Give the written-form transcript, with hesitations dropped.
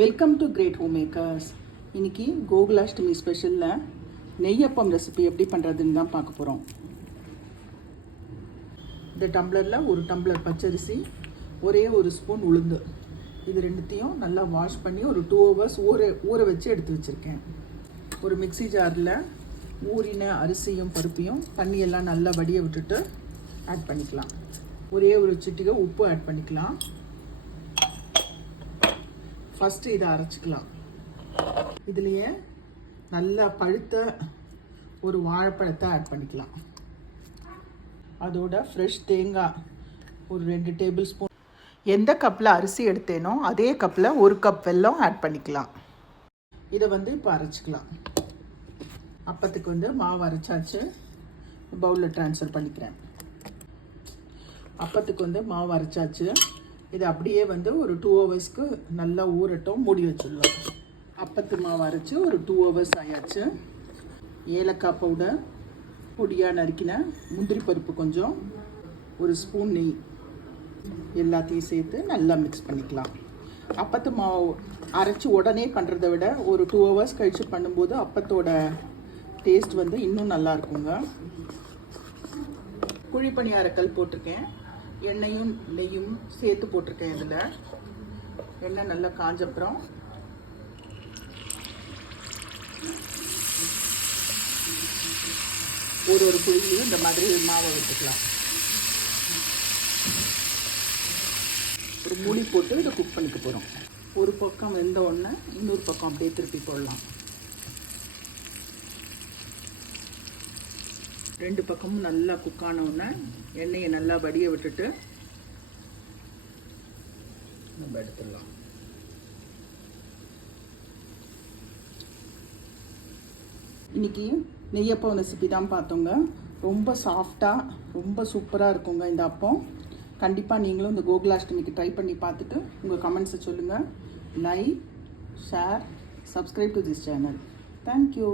Welcome to great home makers. இன்றைக்கி Gokulashtami ஸ்பெஷலில் neyyappam recipe எப்படி பண்ணுறதுன்னு தான் பார்க்க போகிறோம். இந்த டம்ளரில் ஒரு டம்ளர் பச்சரிசி, ஒரே ஒரு ஸ்பூன் உளுந்து, இது ரெண்டுத்தையும் நல்லா வாஷ் பண்ணி ஒரு 2 hours ஊற வச்சு எடுத்து வச்சுருக்கேன். ஒரு மிக்ஸி ஜாரில் ஊறின அரிசியும் பருப்பையும் தண்ணியெல்லாம் நல்லா வடிய விட்டுட்டு ஆட் பண்ணிக்கலாம். ஒரே ஒரு சிட்டிகை உப்பு ஆட் பண்ணிக்கலாம். ஃபஸ்ட்டு இதை அரைச்சிக்கலாம். இதுலேயே நல்லா பழுத்த ஒரு வாழைப்பழத்தை ஆட் பண்ணிக்கலாம். அதோட ஃப்ரெஷ் தேங்காய் ஒரு 2 டேபிள் ஸ்பூன். எந்த கப்பில் அரிசி எடுத்தேனோ அதே கப்பில் 1 கப் வெல்லம் ஆட் பண்ணிக்கலாம். இதை இப்போ அரைச்சிக்கலாம். அப்பத்துக்கு மாவு அரைச்சாச்சு. பவுலில் ட்ரான்ஸ்ஃபர் பண்ணிக்கிறேன். அப்பத்துக்கு மாவு அரைச்சாச்சு. இது அப்படியே ஒரு 2 hours நல்லா ஊறட்டும், மூடி வச்சிடலாம். அப்பத்து மாவு அரைச்சி ஒரு 2 hours ஆயாச்சு. ஏலக்காய் பவுடர், பொடியாக நறுக்கின முந்திரி பருப்பு கொஞ்சம், ஒரு ஸ்பூன் நெய், எல்லாத்தையும் சேர்த்து நல்லா மிக்ஸ் பண்ணிக்கலாம். அப்பத்து மாவு அரைச்சி உடனே பண்ணுறதை விட ஒரு 2 hours கழித்து பண்ணும்போது அப்பத்தோட டேஸ்ட் இன்னும் நல்லா இருக்குங்க. குழி பணியாரக்கல் போட்டிருக்கேன். எண்ணெயும் நெய்யும் சேர்த்து போட்டிருக்கேன். இதில் எண்ணெய் நல்லா காஞ்சப்புறம் ஒரு குழியும் இந்த மாதிரி மாவை வச்சுக்கலாம். ஒரு மூடி போட்டு இதை குக் பண்ணிக்க போகிறோம். ஒரு பக்கம் வெந்த உடனே இன்னொரு பக்கம் அப்படியே திருப்பி போடலாம். 2 பக்கமும் நல்லா குக் ஆன உடனே எண்ணெயை நல்லா வடிய விட்டுட்டு நம்ம எடுத்துடலாம். இன்னைக்கு நெய்யப்பம் ரெசிபி தான் பார்த்தோங்க. ரொம்ப சாஃப்டாக ரொம்ப சூப்பராக இருக்குங்க இந்த அப்பம். கண்டிப்பாக நீங்களும் இந்த கோகுலாஷ்டமிக்கு ட்ரை பண்ணி பார்த்துட்டு உங்கள் கமெண்ட்ஸை சொல்லுங்கள். Like, share, subscribe to this channel. Thank you.